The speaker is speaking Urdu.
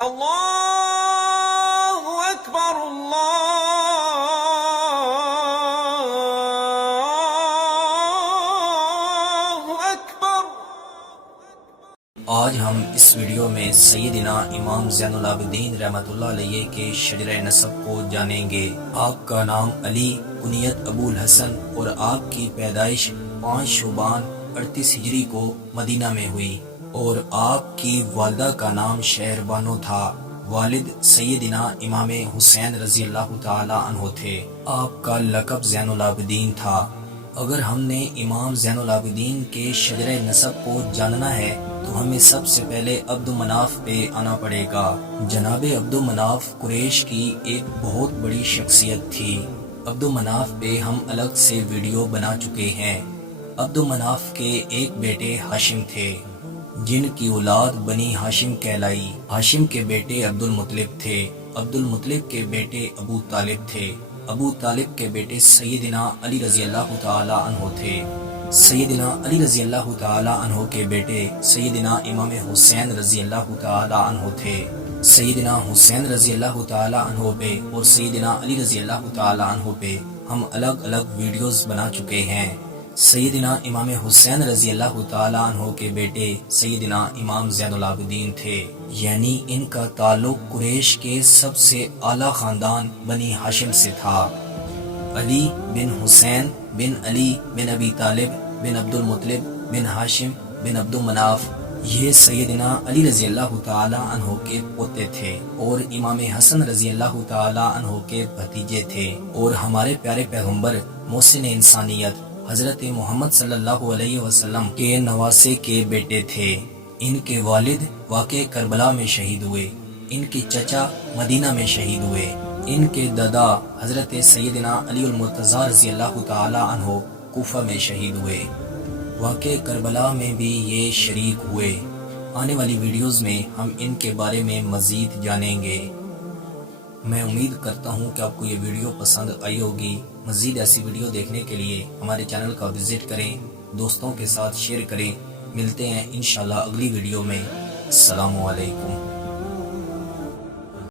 اللہ اکبر اللہ اکبر۔ آج ہم اس ویڈیو میں سیدنا امام زین العابدین رحمۃ اللہ علیہ کے شجرہ نسب کو جانیں گے۔ آپ کا نام علی، کنیت ابو الحسن، اور آپ کی پیدائش 5 شعبان 38 ہجری کو مدینہ میں ہوئی، اور آپ کی والدہ کا نام شہر بانو تھا۔ والد سیدنا امام حسین رضی اللہ تعالی عنہ تھے۔ آپ کا لقب زین العابدین تھا۔ اگر ہم نے امام زین العابدین کے شجرہ نسب کو جاننا ہے تو ہمیں سب سے پہلے عبد مناف پہ آنا پڑے گا۔ جناب عبد مناف قریش کی ایک بہت بڑی شخصیت تھی۔ عبد مناف پہ ہم الگ سے ویڈیو بنا چکے ہیں۔ عبد مناف کے ایک بیٹے ہاشم تھے، جن کی اولاد بنی ہاشم کہلائی۔ ہاشم کے بیٹے عبد المطلب تھے۔ عبد المطلب کے بیٹے ابو طالب تھے۔ ابو طالب کے بیٹے سیدنا علی رضی اللہ تعالی عنہ تھے۔ سیدنا علی رضی اللہ تعالی عنہ کے بیٹے سیدنا امام حسین رضی اللہ تعالی عنہ تھے۔ سیدنا حسین رضی اللہ تعالی عنہ پہ اور سیدنا علی رضی اللہ تعالی عنہ پہ ہم الگ الگ ویڈیوز بنا چکے ہیں۔ سیدنا امام حسین رضی اللہ تعالی عنہ کے بیٹے سیدنا امام زین العابدین تھے، یعنی ان کا تعلق قریش کے سب سے اعلیٰ خاندان بنی ہاشم سے تھا۔ علی بن حسین بن علی بن ابی طالب بن عبد المطلب بن ہاشم بن عبد مناف، یہ سیدنا علی رضی اللہ تعالی عنہ کے پوتے تھے اور امام حسن رضی اللہ تعالی عنہ کے بھتیجے تھے، اور ہمارے پیارے پیغمبر محسن انسانیت حضرت محمد صلی اللہ علیہ وسلم کے نواسے کے بیٹے تھے۔ ان کے والد واقع کربلا میں شہید ہوئے، ان کے چچا مدینہ میں شہید ہوئے، ان کے دادا حضرت سیدنا علی المرتضیٰ رضی اللہ تعالی عنہ کوفہ میں شہید ہوئے۔ واقع کربلا میں بھی یہ شریک ہوئے۔ آنے والی ویڈیوز میں ہم ان کے بارے میں مزید جانیں گے۔ میں امید کرتا ہوں کہ آپ کو یہ ویڈیو پسند آئی ہوگی۔ مزید ایسی ویڈیو دیکھنے کے لیے ہمارے چینل کا وزٹ کریں، دوستوں کے ساتھ شیئر کریں۔ ملتے ہیں انشاءاللہ اگلی ویڈیو میں۔ السلام علیکم۔